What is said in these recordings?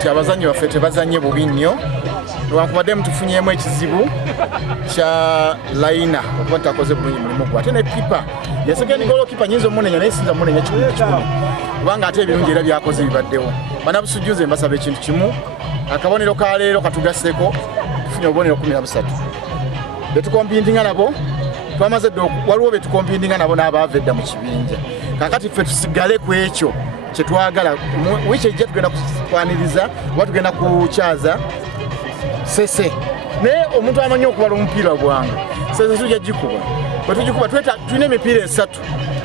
Nti abazanyi baffe tebazanye bubi nnyo lwankubadde mutufunyemu ekizibu kya layina okuba tutakoze bulungi mulimu gwe ate ne pipa yasekendi golokipa nyinza omunenya naye sinza munenya kikumi kubanga ate ebirungi era byakoze bibaddewo bannabusujjuze mbasaba ekintu kimu akabonero ka leero katugasseko tufunye obubonero 13 betukompintinga nabo twamaze waliwo betukompintinga nabo n'abaava edda mu kibinja kakati ffe tusigale ku ekyo kyetwagala wiki ejja tugenda kukwaniriza oba tugenda kukyaza sese naye omuntu amanyi okubala omupiira gwange sese tujja gikuba bwetugikuba tulina emipiira 3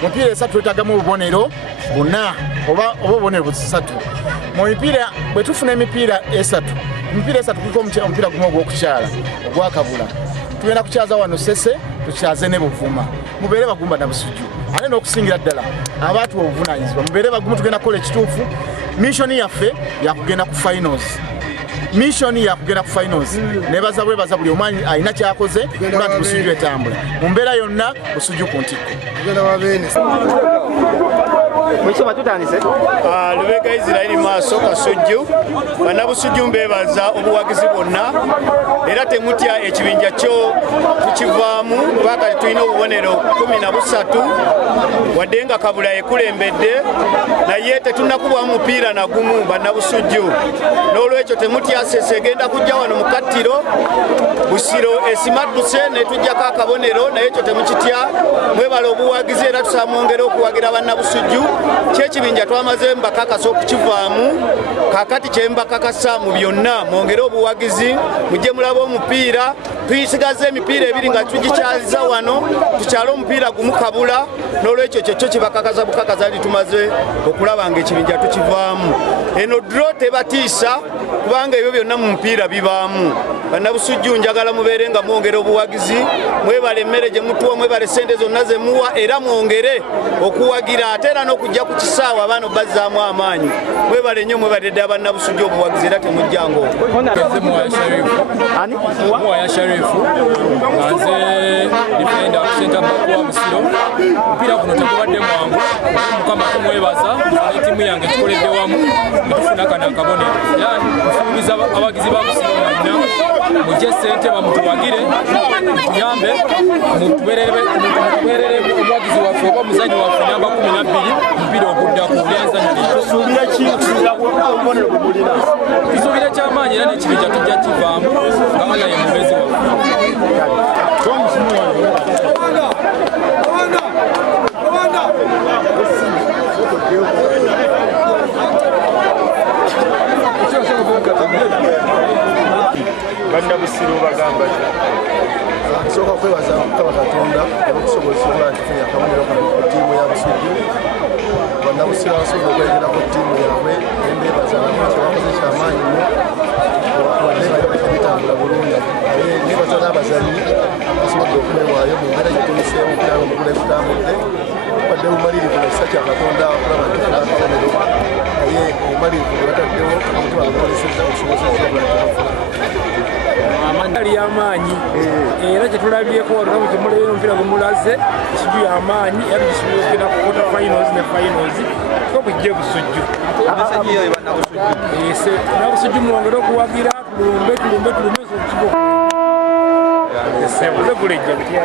mupiira 3 twetagamu obubonero 4 oba obubonero 3 mu mipiira bwe tufuna emipiira 3 emipiira 3 kuliko omupiira gumu ogw'okukyala ogwakabula tugenda kukyaza wano sese tukyaze ne Buvuma mubeere bagumba na Busujju ate n'okusingira ddala abantu obuvunanyizibwa mubeere bagumu tugenda kukola ekituufu missoni yaffe yakugenda ku finals nebaza bwebaza buli omwani alina kyakoze kuba nti Busujju etambula mu mbeera yonna Busujju ku ntikko Lubega Israeli maaso Kasujju bannabusujju mbebaza obuwagizi bwonna era temutya ekibinja kyo tukivaamu kubanga tulina obubonero 13 wadde nga Kabula ekulembedde naye tetunnakubamu mupiira nagumu bannabusujju n'olwekyo temutya sese egenda kujja wano mu kattiro Busiro esimadduse ne tujjako akabonero naye ekyo temukitya mwebala obuwagizi era tusamwongera okuwagira bannabusujju kyekibinja twamaze mbakakasa okukivaamu kakati kyembakakasa mu byonna mwongere obuwagizi mujje mulaba omupiira tuyisigaze emipiira ebiri nga tugikyaziza wano tukyale omupiira gumu Kabula n'olwekyo kyekyo kibakakaza bukakaza ali tumaze okulaba nga ekibinja tukivaamu eno dro tebatiisa kubanga ebyo byonna mu mupiira bibaamu bannabusujju njagala mubeere nga mwongere obuwagizi mwebale emmere gye mutuwa mwebale sente zonna ze muwa era mwongere okuwagira ate era n'okujja ku kisaawa abaana bazzaamu amaanyi mwebale nnyo mwebale ddala bannabusujju obuwagizi era temujjango Muwaya Sharifu nze defender center back wa Busiro mpira guno tekubadde mwangu mukama kumwebaza tiimu yange tukoledde wamu tufuna kana kabonero era nfuubiza abagizi ba Busiro bonna mujje sente bamutuwagire tuyambe mutuberere obuwagizi waffe oba muzanyi waffe namba 12 mpira okudda ku tusuubira kyamaanyi era n'ekibinja tujja kivaamu nga Allah ye mubezi waffe Bannabusiro bagamba nsooka kwebaza Mukama Katonda okusobozebwa tufunye akabonero kano ku ttiimu ya Busujju bannabusiro abasobola okwegera ku ttiimu yaabwe embeebaza bakoze kyamaanyi nnyo wadde nga bitambula bulungi nebaza n'abazannyi basobodde okwewaayo mu mbeera gyetuyiseemu okiraba omugula ebitambudde wadde bumalirivu nekisa kya Katonda okulaba nti tufuna akabonero naye obumalirivu ne bataddewo omutima bakolesezza okusobozesa obulatubafu amandali y'amaanyi era kyetulabyeko wano kyemuleero omupiira gumulaze Busujju y'amaanyi era tukisobola okugenda ku quarter finals ne finals tokujje Busujju nabusujju mwongere okuwagira tulumbe okukigo